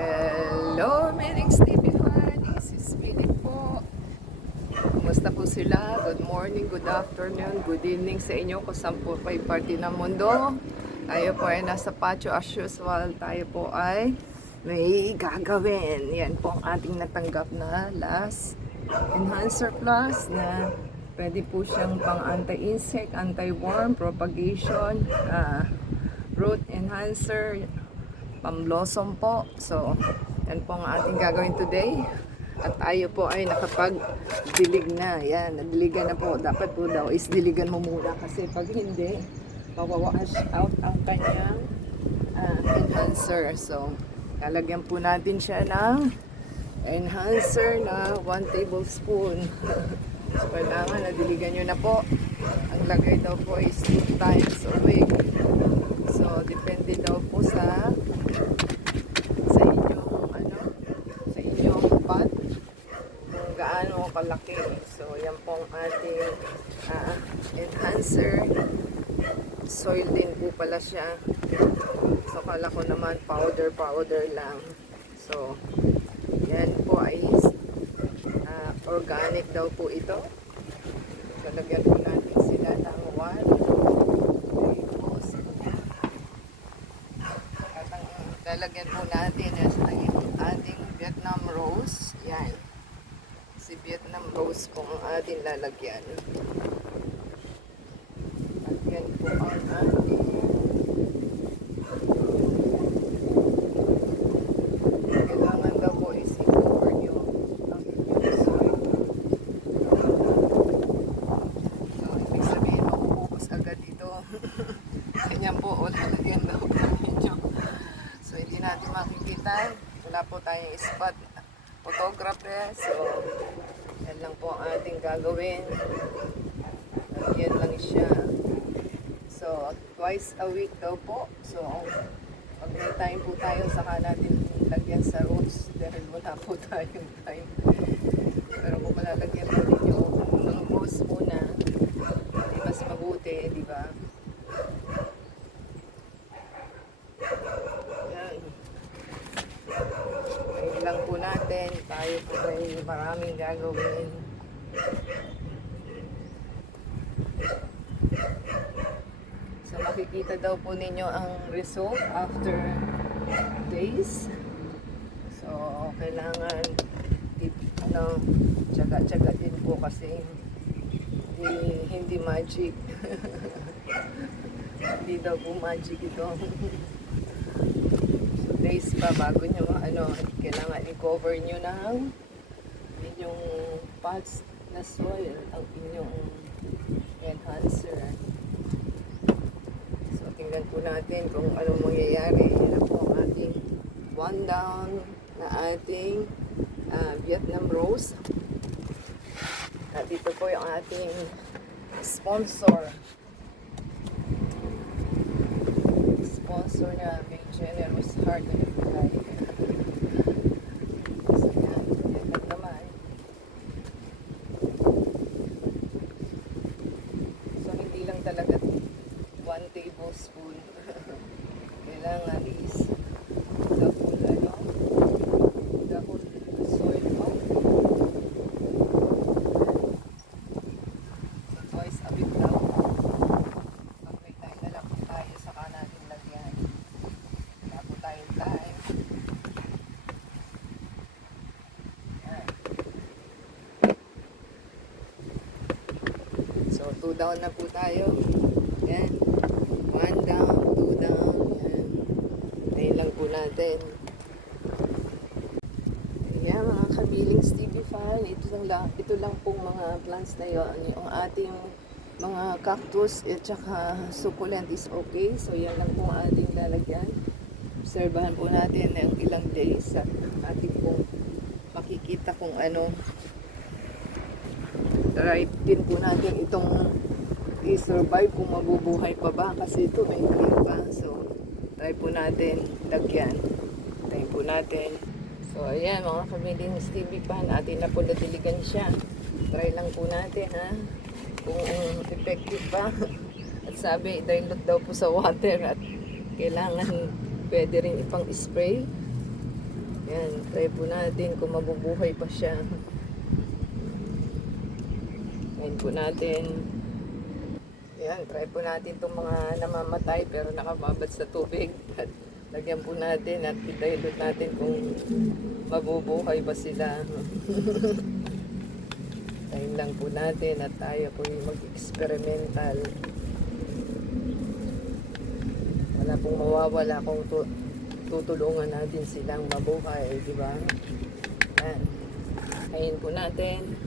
Hello, Meeting Stevie Fan. This is Minute po. Kumusta po sila? Good morning, good afternoon, good evening sa inyo kung saan po kayo party ng mundo. Tayo po ay nasa patio as usual. Tayo po ay may gagawin. Yan po ang ating natanggap na last Enhancer Plus na pwede po siyang pang anti-insect, anti-worm, propagation, root enhancer, pang-blossom po. So, yan po ang ating gagawin today. At tayo po ay nakapag-dilig na. Yan, nadiligan na po. Dapat po daw is diligan mo muna kasi pag hindi, mawawash out ang kanyang enhancer. So, lalagyan po natin siya ng enhancer na 1 tablespoon. So, kailangan nadiligan nyo na po. Ang lagay daw po is 2 times a week. So, depende daw po sa inyong pot kung gaano kalaki. So, yan pong ating enhancer. Soil din po pala siya. So, kala ko naman powder lang. So, yan po ay organic daw po ito. Kalagyan po natin sila ng 1 tablespoon. Lalagyan po natin yung ating Vietnam rose. Yan. Si Vietnam rose po ang ating lalagyan. At yan po ang ating kailangan daw po i-cover nyo ang inyong soil. So, ibig sabihin makukukus agad ito. Ganyan po, lalagyan daw po ninyo. So, hindi natin makikita. Wala po tayong spot photographer. So, yan lang po ang ating gagawin. Yan lang siya. So, twice a week daw po. So, pag may time po tayo, saka natin lagyan sa roots. Dahil wala po tayong time. Pero kung malalagyan po ninyo ng roots muna, mas mabuti, di ba? Lang po natin, tayo po ay maraming gagawin. So makikita daw po ninyo ang result after days. So kailangan tsaga-tsaga din po kasi hindi magic. Hindi daw po magic ito. Days pa bago nyo kailangan i-cover nyo ng inyong pots na soil ang inyong enhancer. So tingnan po natin kung anong mangyayari. Yan na po ang ating 1 down na ating Vietnam rose. At dito po yung ating sponsor na may generous heart na nagbigay. So yan lang naman. So hindi lang talaga 1 tablespoon. Kailangan is the whole soil mo. So twice a week daw. Pag may time na lang po tayo, saka natin lagyan. So 2 down na po tayo. Yan. 1 down, 2 down. Yan. Tayo lang po natin. Ayan mga kamiling Stevie Fan. Ito lang pong mga plants na yun. Yung ating mga cactus at saka succulent is okay. So yan lang po ang ating lalagyan. Obserbahan po natin ng ilang days at ating pong makikita kung ano. Try din po natin itong i-survive kung mabubuhay pa ba kasi ito may green pa. So try po natin lagyan. Try po natin. So ayan mga kamiling Stevie Fan, atin na po nadiligan siya. Try lang po natin kung effective ba. At sabi dilute daw po sa water at kailangan pwede rin ipang spray. Yan, try po natin kung mabubuhay pa siya. Ngayon po natin. Yan, try po natin itong mga namamatay pero nakababad sa tubig. At lagyan po natin at i-dilute natin kung mabubuhay ba sila. Time lang po natin at tayo po yung mag-experimental. Wala pong mawawala kung tutulungan natin silang mabuhay, di ba? Yan. Kain po natin.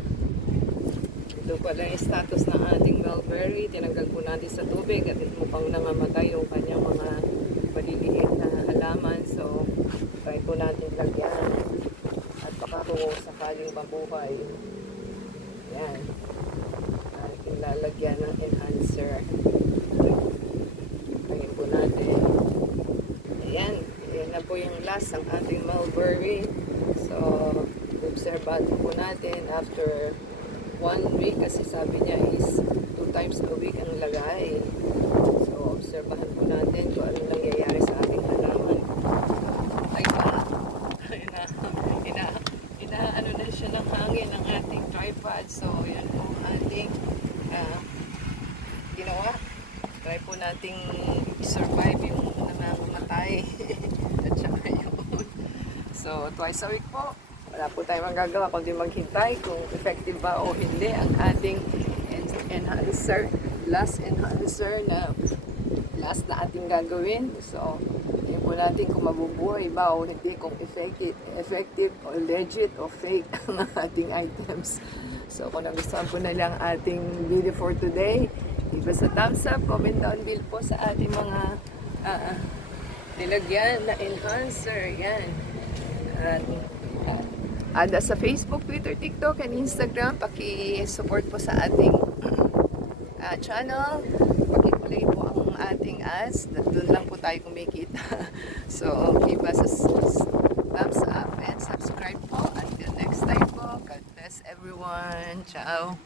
Ito pala yung status ng ating mulberry. Tinanggal po natin sa tubig at mukhang nangamatay yung kanyang mga maliliit na halaman. So, try po natin lagyan at baka kung sakaling mabuhay. Yan. Ating lalagyan ng enhancer. Kain po natin. Ayan. Ayan na po yung last ng ating mulberry. So, obserbahan po natin after 1 week kasi sabi niya is 2 times a week ang lagay. So, obserbahan po natin kung ano nangyayari sa ating halaman. Ay pa, ano na siya ng hangin ng ating tripod. So, yan po ating ginawa. Try po nating i-survive yung nangangamatay. At saka yun. So, twice a week po. Wala po tayong magagawa kundi maghintay kung effective ba o hindi ang ating enhancer, last enhancer na last na ating gagawin. So, hindi po natin kung mabubuhay ba o hindi, kung effective o legit o fake ang ating items. So, kung nagustuhan po na lang ating video for today, give us a thumbs up, comment down below po sa ating mga nilagyan na enhancer. Yan. Ada sa Facebook, Twitter, TikTok, and Instagram. Paki-support po sa ating channel. Paki-play po ang ating ads. Doon lang po tayo kumikita. So, give us a thumbs up and subscribe po. Until next time po. God bless everyone. Ciao.